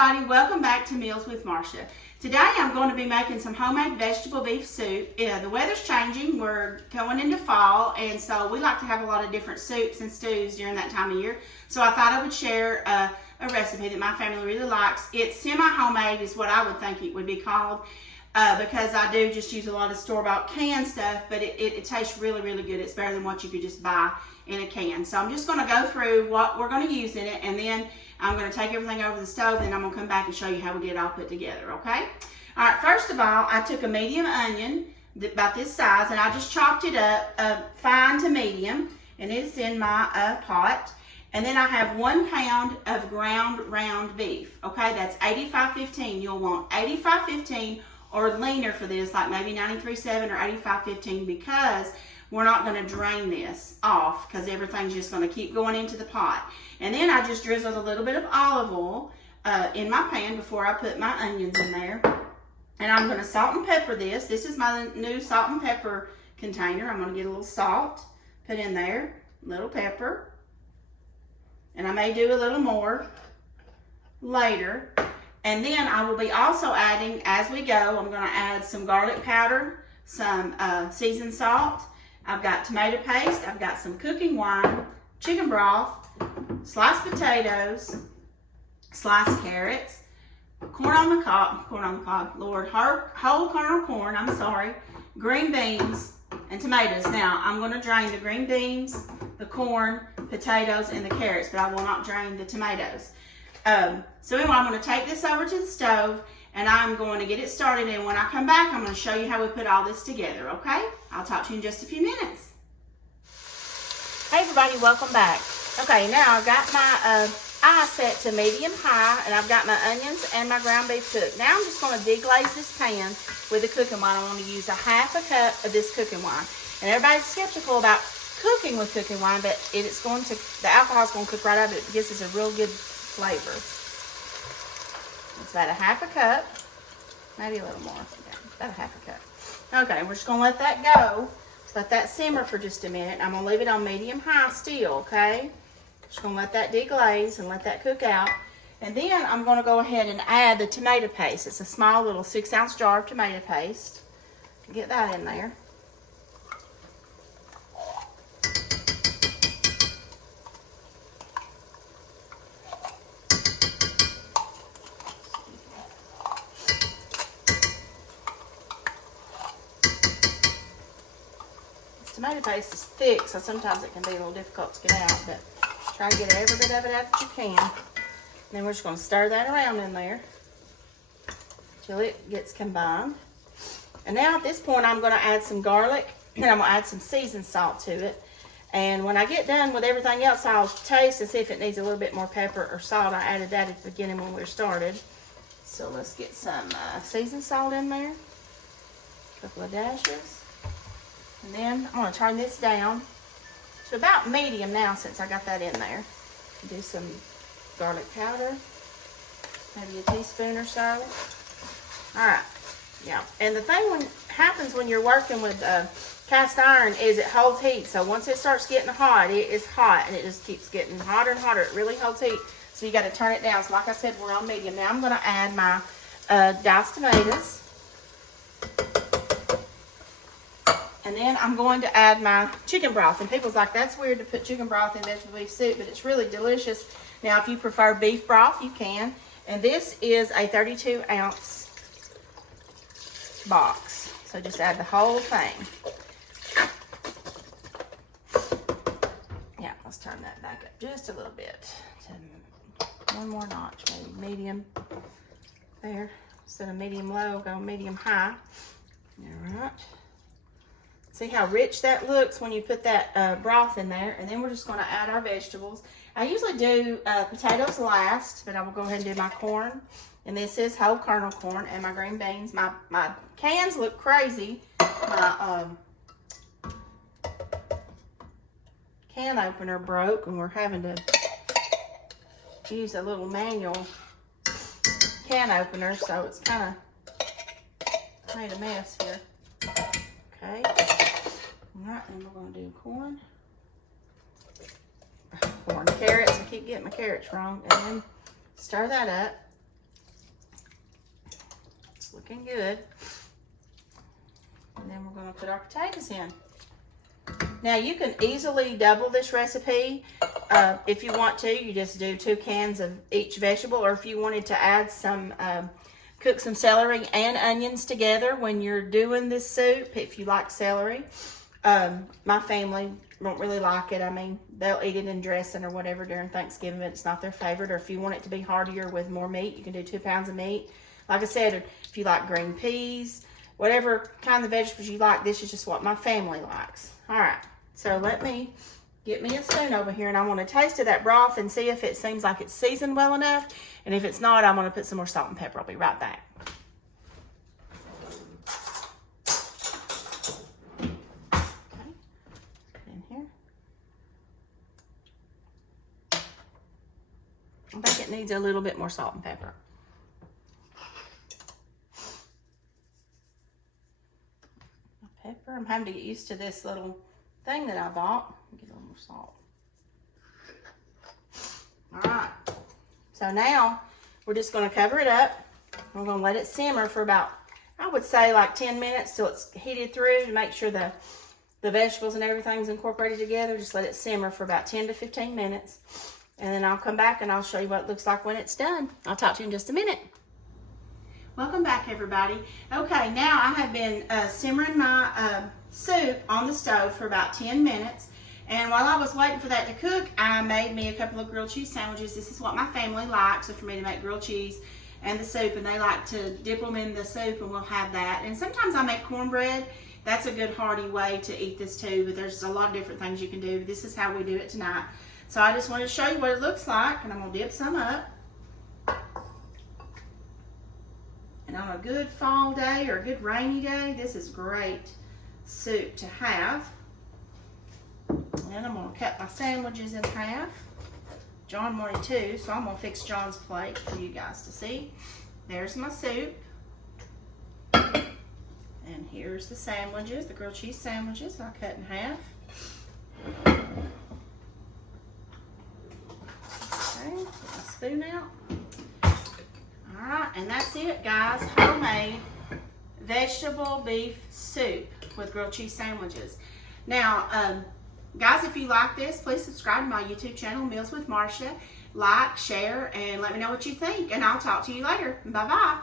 everybody, welcome back to Meals with Marsha. Today I'm going to be making some homemade vegetable beef soup. The weather's changing, we're going into fall, and so we like to have a lot of different soups and stews during that time of year. So I thought I would share a recipe that my family really likes. It's semi-homemade is what I would think it would be called, because I do just use a lot of store-bought canned stuff, but it tastes really, really good. It's better than what you could just buy in a can. So I'm just going to go through what we're going to use in it, and then I'm going to take everything over the stove, and I'm going to come back and show you how we get it all put together, okay? All right, first of all, I took a medium onion, about this size, and I just chopped it up fine to medium, and it's in my pot. And then I have 1 pound of ground round beef, okay? That's 85/15. You'll want 85/15 or leaner for this, like maybe 93/7 or 85/15, because we're not going to drain this off because everything's just going to keep going into the pot. And then I just drizzled a little bit of olive oil in my pan before I put my onions in there. And I'm going to salt and pepper this. This is my new salt and pepper container. I'm going to get a little salt, put in there, a little pepper. And I may do a little more later. And then I will be also adding, as we go, I'm going to add some garlic powder, some seasoned salt. I've got tomato paste, I've got some cooking wine, chicken broth, sliced potatoes, sliced carrots, corn on the cob, Lord, whole kernel corn, I'm sorry, green beans, and tomatoes. Now, I'm going to drain the green beans, the corn, potatoes, and the carrots, but I will not drain the tomatoes. So anyway, I'm going to take this over to the stove, and I'm going to get it started, and when I come back, I'm going to show you how we put all this together, okay? I'll talk to you in just a few minutes. Hey everybody, welcome back. Okay, now I've got my eye set to medium high, and I've got my onions and my ground beef cooked. Now I'm just going to deglaze this pan with the cooking wine. I'm going to use a ½ cup of this cooking wine. And everybody's skeptical about cooking with cooking wine, but the alcohol's going to cook right up. It gives us a real good flavor. It's about a ½ cup, maybe a little more. Yeah, about a ½ cup. Okay, we're just gonna let that go. Just let that simmer for just a minute. I'm gonna leave it on medium-high still, okay? Just gonna let that deglaze and let that cook out. And then I'm gonna go ahead and add the tomato paste. It's a small little 6-ounce jar of tomato paste. Get that in there. Tomato paste is thick, so sometimes it can be a little difficult to get out, but try to get every bit of it out that you can. And then we're just going to stir that around in there till it gets combined. And now at this point, I'm going to add some garlic, and I'm going to add some seasoned salt to it. And when I get done with everything else, I'll taste and see if it needs a little bit more pepper or salt. I added that at the beginning when we started. So let's get some seasoned salt in there, a couple of dashes. And then I'm going to turn this down to about medium now since I got that in there. Do some garlic powder, maybe a teaspoon or so. All right, yeah. And the thing happens when you're working with cast iron is it holds heat. So once it starts getting hot, it is hot, and it just keeps getting hotter and hotter. It really holds heat. So you got to turn it down. So like I said, we're on medium. Now I'm going to add my diced tomatoes. And then I'm going to add my chicken broth. And people's like, that's weird to put chicken broth in vegetable beef soup, but it's really delicious. Now, if you prefer beef broth, you can. And this is a 32-ounce box. So just add the whole thing. Yeah, let's turn that back up just a little bit. To one more notch, maybe medium. There. Instead of medium low, go medium high. All right. See how rich that looks when you put that broth in there. And then we're just going to add our vegetables. I usually do potatoes last, but I will go ahead and do my corn. And this is whole kernel corn and my green beans. My cans look crazy. My can opener broke, and we're having to use a little manual can opener, so it's kind of made a mess here. Okay. All right, then we're going to do corn, carrots. I keep getting my carrots wrong. And then stir that up. It's looking good. And then we're going to put our potatoes in. Now you can easily double this recipe if you want to. You just do 2 cans of each vegetable, or if you wanted to add some, cook some celery and onions together when you're doing this soup, if you like celery. My family won't really like it. I mean, they'll eat it in dressing or whatever during Thanksgiving, but it's not their favorite. Or if you want it to be heartier with more meat, you can do 2 pounds of meat. Like I said, if you like green peas, whatever kind of vegetables you like, this is just what my family likes. All right, so let me get me a spoon over here, and I want to taste of that broth and see if it seems like it's seasoned well enough. And if it's not, I'm going to put some more salt and pepper. I'll be right back. Okay, put it in here. I think it needs a little bit more salt and pepper. Pepper. I'm having to get used to this little thing that I bought. Get a little more salt. All right. So now we're just going to cover it up. We're going to let it simmer for about, I would say, like 10 minutes till it's heated through to make sure the vegetables and everything's incorporated together. Just let it simmer for about 10 to 15 minutes. And then I'll come back and I'll show you what it looks like when it's done. I'll talk to you in just a minute. Welcome back, everybody. Okay, now I have been simmering my soup on the stove for about 10 minutes. And while I was waiting for that to cook, I made me a couple of grilled cheese sandwiches. This is what my family likes, so for me to make grilled cheese and the soup, and they like to dip them in the soup, and we'll have that. And sometimes I make cornbread. That's a good hearty way to eat this too, but there's a lot of different things you can do. This is how we do it tonight. So I just wanted to show you what it looks like, and I'm going to dip some up. And on a good fall day or a good rainy day, this is great soup to have. And I'm going to cut my sandwiches in half. John wanted 2, so I'm going to fix John's plate for you guys to see. There's my soup. And here's the sandwiches, the grilled cheese sandwiches I cut in half. Okay, get my spoon out. Alright, and that's it, guys. Homemade vegetable beef soup with grilled cheese sandwiches. Now, guys, if you like this, please subscribe to my YouTube channel, Meals with Marsha. Like, share, and let me know what you think. And I'll talk to you later. Bye-bye.